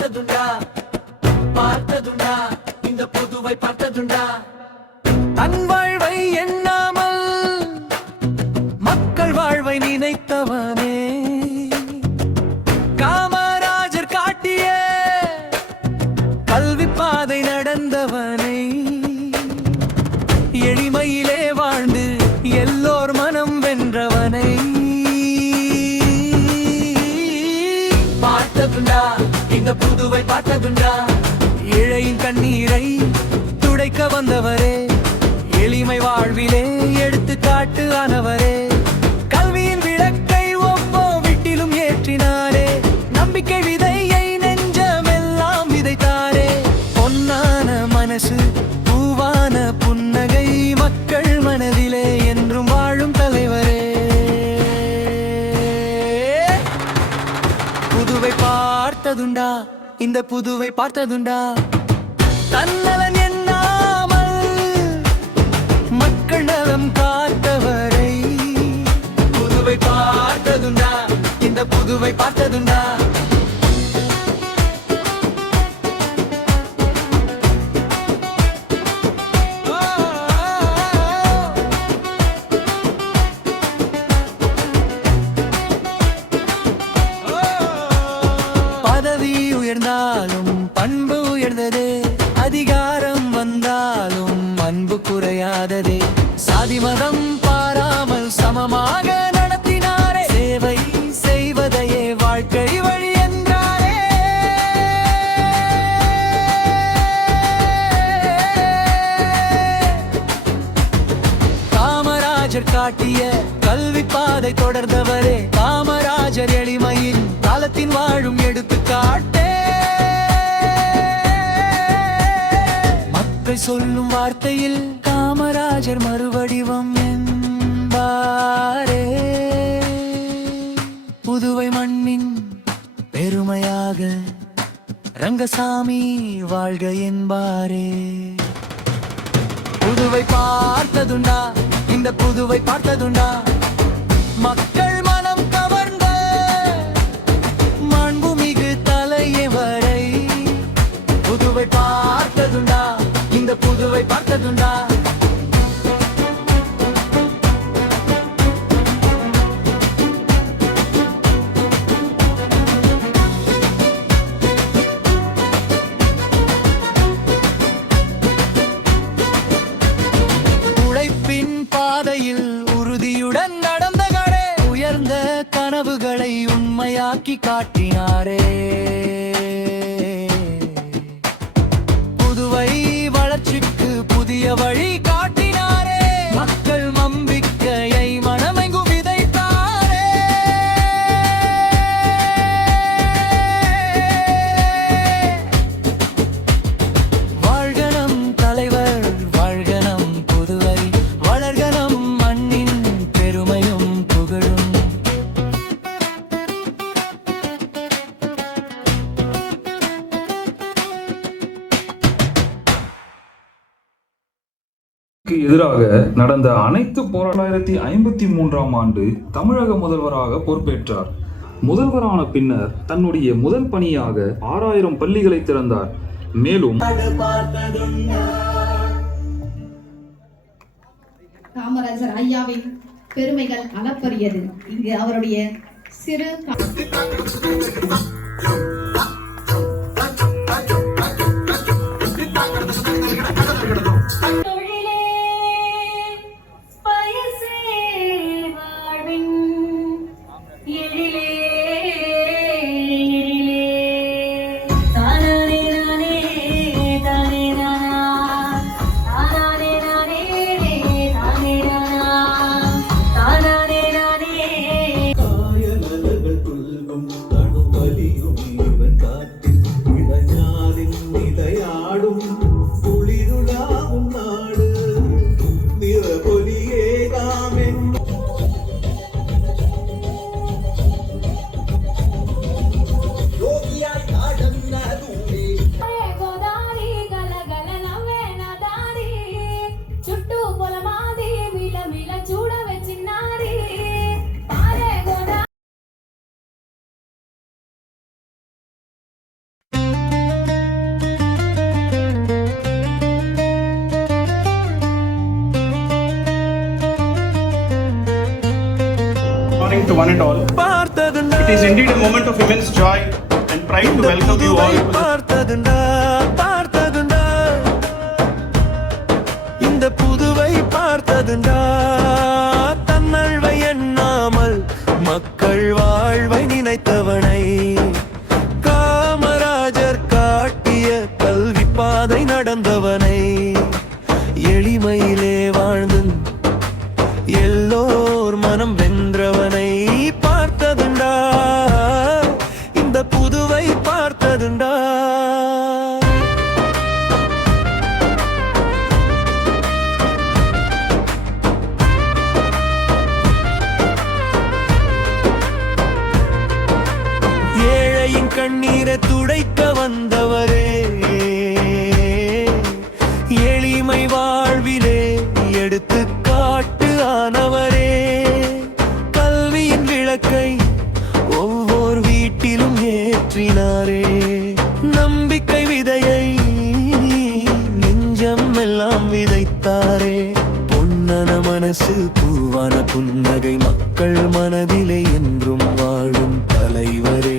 பார்த்ததுண்டா பார்த்ததுண்டா இந்த புதுவை பார்த்ததுண்டா தன் வாழ்வை எண்ணாமல் மக்கள் வாழ்வை நினைத்தவனே காமராஜர் காட்டிய கல்வி பாதை நடந்தவனை எளிமையிலே வாழ்ந்து எல்லோர் மனம் வென்றவனை பார்த்ததுண்டா இந்த புதுவை பார்த்ததுண்டா ஏழையின் கண்ணீரை துடைக்க வந்தவரே எளிமை வாழ்விலே எடுத்துக்காட்டு ஆனவரே கல்வியின் விளக்கை ஒவ்வொரு வீட்டிலும் ஏற்றினாரே நம்பிக்கை விதையை நெஞ்சமெல்லாம் விதைத்தாரே பொன்னான மனசு பூவான புன்னகை மக்கள் மனதிலே என்றும் வாழும் தலைவரே புதுவை பார்த்ததுண்டா இந்த புதுவை பார்த்ததுண்டா தன்னலன் எண்ணாமல் மக்கள் நலம் காத்தவரை புதுவை பார்த்ததுண்டா இந்த புதுவை பார்த்ததுண்டா பதவி உயர்ந்தாலும் பண்பு உயர்ந்ததே அதிகாரம் வந்தாலும் அன்பு குறையாததே சாதி மதம் பாராமல் சமமாக நடத்தினாரே சேவை செய்வதையே வாழ்க்கை வழி என்றாரே காமராஜர் காட்டிய கல்வி பாதை தொடர்ந்தவரே காமராஜர் எளிமையின் காலத்தின் வாழும் எடுத்துக்காட்டே மக்கள் சொல்லும் வார்த்தையில் காமராஜர் மறுவடிவம் என்பாரே புதுவை மண்ணின் பெருமையாக ரங்கசாமி வாழ்க என்பாரே புதுவை பார்த்ததுண்டா இந்த புதுவை பார்த்ததுண்டா மக்கள் மனம் கவர்ந்த மாண்புமிகு தலைவரை புதுவை பார்த்ததுண்டா இந்த புதுவை பார்த்ததுண்டா உழைப்பின் பாதையில் உறுதியுடன் நடந்தவரே உயர்ந்த கனவுகளை உண்மையாக்கி காட்டினாரே புதுவை வளர்ச்சிக்கு புதிய வழி காட்டினாரே மக்கள் நம்பிக்கையை மனமெங்கும் விதைத்தாரே வாழ்கனம் தலைவர் வாழ்கனம் புதுவை வளர்கனம் மண்ணின் பெருமையும் புகழும் எதிராக நடந்த அனைத்து 1953ஆம் ஆண்டு தமிழக முதல்வராக பொறுப்பேற்றார். முதல்வரான பின்னர் தன்னுடைய முதல் பணியாக 6000 பள்ளிகளை திறந்தார். மேலும் காமராஜர் ஐயாவின் பெருமைகள் அளப்பரியது. இங்கு அவருடைய சிறு காயலர்கள் புல்கும் தடுவலியுமே one and all. It is indeed a moment of immense joy and pride to welcome you all to பார்த்ததுண்டா பார்த்ததுண்டா இந்த புதுவை பார்த்ததுண்டா தன்னழ்வை எண்ணாமல் மக்கள் வாழ்வை நினைத்தவனை காமராஜர் காட்டிய கல்வி பாதை நடந்தவனை எளிமையிலே வாழ்ந்து எல்லோர் மனம் வென்றவனை பார்த்ததுண்டா இந்த புதுவை பார்த்ததுண்டா ஏழையின் கண்ணீரை துடைக்க வந்தவரே எளிமை வாழ்விலே எடுத்து காட்டு ஆனவரே கல்வியின் விளக்கை ஒவ்வொரு வீட்டிலும் ஏற்றினாரே நம்பிக்கை விதையை நெஞ்சம் எல்லாம் விதைத்தாரே பொன்னன மனசு பூவான புன்னகை மக்கள் மனதிலே என்றும் வாழும் தலைவரே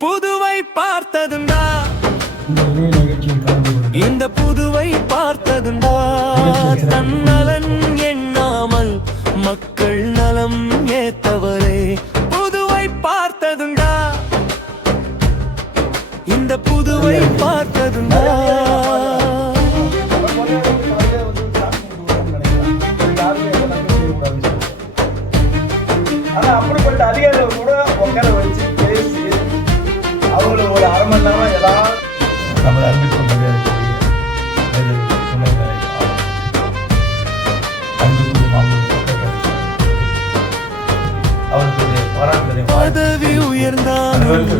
புதுவை பார்த்ததுண்டா இந்த புதுவை பார்த்ததுண்டா தன்னலன் எண்ணாமல் மக்கள் நலம் ஏத்தவரே புதுவை பார்த்ததுண்டா இந்த புதுவை பார்த்ததுண்டா ஆனா அப்படிப்பட்ட அதிகாரிகள் கூட உட்கார வச்சு பேசி அவங்களுக்கு ஒரு அரை மணி நேரம் ஏதாவது நமது அன்பிற்கும் மரியாதைக்குரிய துணைநிலை அவர்களுடைய பாராட்டுதலை பதவி உயர்ந்தாலும்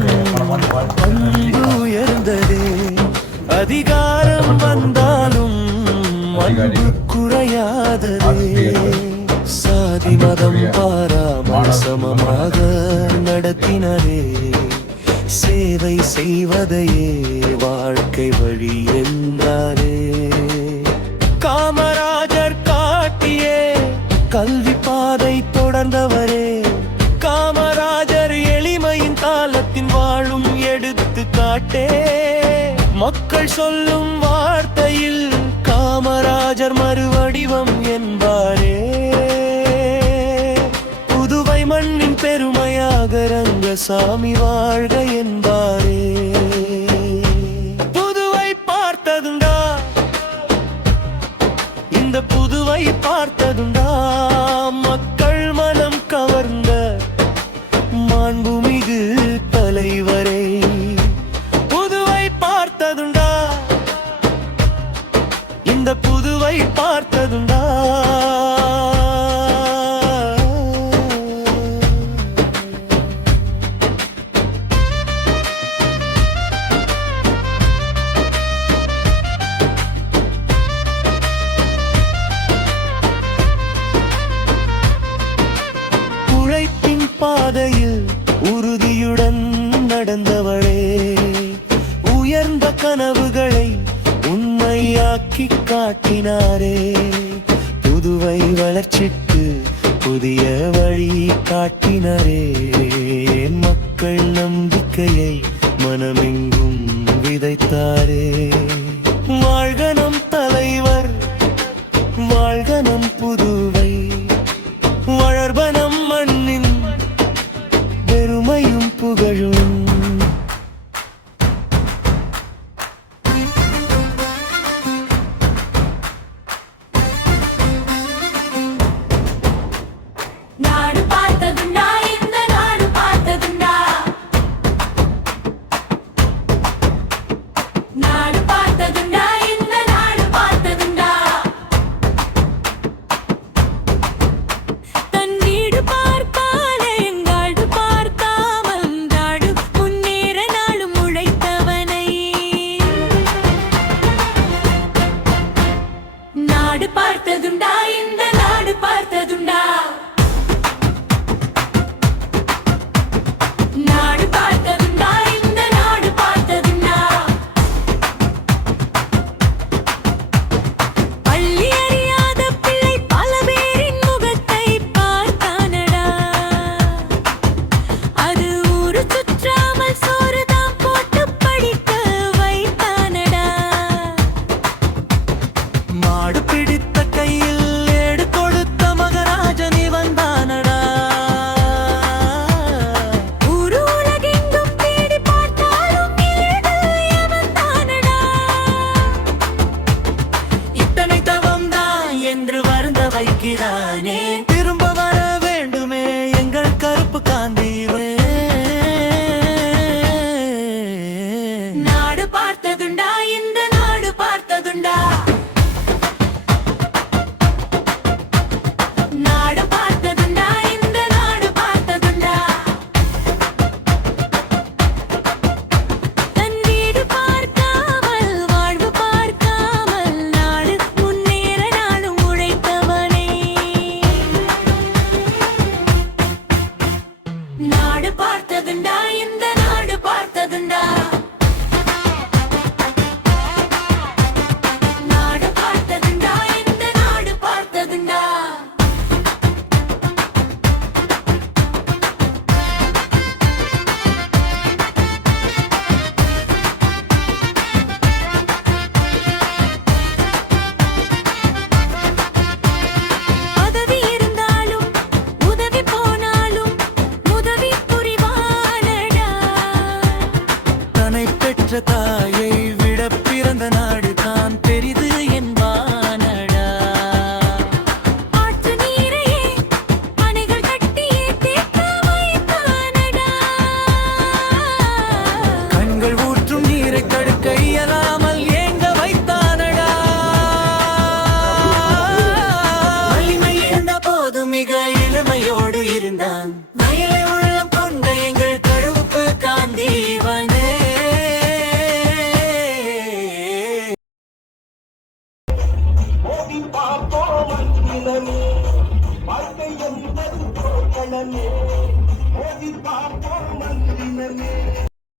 அன்பு உயர்ந்ததே அதிகாரம் வந்தாலும் அன்பு குறையாததே சாதி மதம் பாராமல் சமமாக நடத்தினரே சேவை செய்வதையே வாழ்க்கை வழி என்றாரே காமராஜர் காட்டியே கல்வி பாதை தொடர்ந்தவரே காமராஜர் எளிமையின் காலத்தின் வாழும் எடுத்து காட்டே மக்கள் சொல்லும் வார்த்தையில் காமராஜர் மறுவடிவம் என்பாரே புதுவை மண்ணின் பெருமையாக ரங்கசாமி வாழ்க என்பாரே புதுவை பார்த்ததுண்டா இந்த புதுவை பார்த்ததுண்டா மக்கள் மனம் கவர்ந்த மாண்புமிகு தலைவரே புதுவை பார்த்ததுண்டா இந்த புதுவை பார்த்ததுண்டா உழைப்பின் பாதையில் உறுதியுடன் நடந்தவளே உயர்ந்த கனவுகளை உண்மையாக்கி காட்டினாரே புதுவை வளர்ச்சிக்கு புதிய வழி காட்டினாரே மக்கள் நம்பிக்கையை மனமெங்கும் விதைத்தாரே வாழ்க நம் தலைவர் வாழ்க நம் புதுவை வளர்பனம் மண்ணின் பெருமையும் புகழும் நாடு பார்த்ததுண்டா நாடு பார்த்ததுண்டா இந்த நாடு பார்த்ததுண்டா நாடு பார்த்ததுண்டா இந்த நாடு பார்த்ததுண்டா பதவி இருந்தாலும் உதவி போனாலும் உதவி புரிவானடா தன்னை பெற்ற தாயை விட பிறந்த நாடு தான் பெரிது என்பானடா. ஆற்று நீரையே அணைகள் கட்டியே தேக்க வைத்தானடா கண்கள் ஊற்றும் நீரை தடுக்க இயலாமல் ஏங்க வைத்தானடா. வலிமை இருந்த போது மிக இளமையோடு இருந்தான். வயலை உள்ளம் கொண்ட எங்கள் கருப்பு காந்தி வந்தே.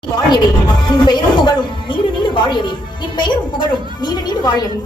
வாழியவே, உன் பெயரும் புகழும் நீடு நீடு வாழியவே, என் பெயரும் புகழும் நீடு நீடு வாழியவே.